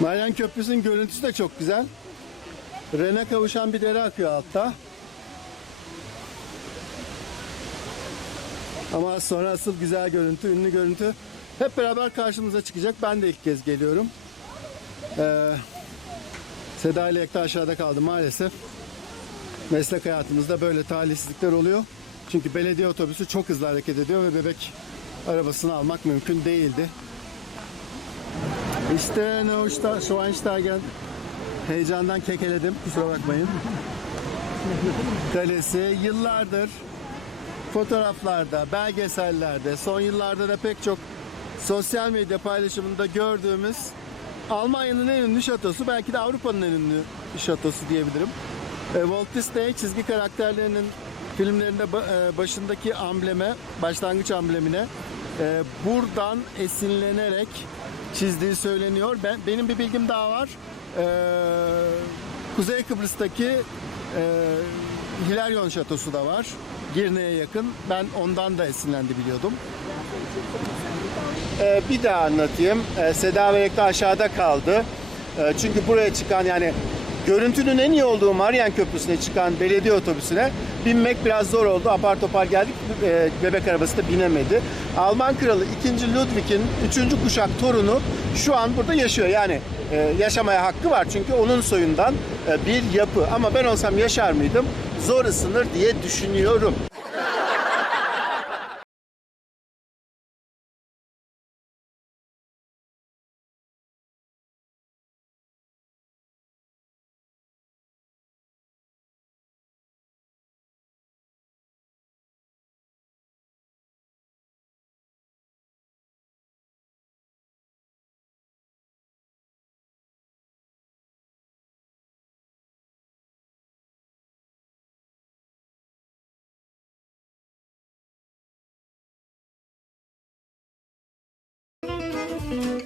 Maryan Köprüsü'nün görüntüsü de çok güzel. Rene kavuşan bir dere akıyor altta. Ama sonra asıl güzel görüntü, ünlü görüntü hep beraber karşımıza çıkacak. Ben de ilk kez geliyorum. Ee, Seda ile Ekta aşağıda kaldı maalesef. Meslek hayatımızda böyle talihsizlikler oluyor. Çünkü belediye otobüsü çok hızlı hareket ediyor ve bebek arabasını almak mümkün değildi. İşte Neustadt, Schweinsteigen heyecandan kekeledim kusura bakmayın. Kalesi yıllardır fotoğraflarda, belgesellerde, son yıllarda da pek çok sosyal medya paylaşımında gördüğümüz Almanya'nın en ünlü şatosu, belki de Avrupa'nın en ünlü şatosu diyebilirim. E, Walt Disney çizgi karakterlerinin filmlerinde e, başındaki ambleme, başlangıç amblemine e, buradan esinlenerek çizdiği söyleniyor. Ben benim bir bilgim daha var. E, Kuzey Kıbrıs'taki e, Hilaryon Şatosu da var. Girne'ye yakın. Ben ondan da esinlendi biliyordum. Ee, bir daha anlatayım. Ee, Seda ve Yekta aşağıda kaldı. Ee, çünkü buraya çıkan yani görüntünün en iyi olduğu Maryan Köprüsü'ne çıkan belediye otobüsüne binmek biraz zor oldu. Apar topar geldik. Ee, bebek arabası da binemedi. Alman kralı 2. Ludwig'in 3. kuşak torunu şu an burada yaşıyor. Yani e, yaşamaya hakkı var çünkü onun soyundan e, bir yapı. Ama ben olsam yaşar mıydım? Zor ısınır diye düşünüyorum.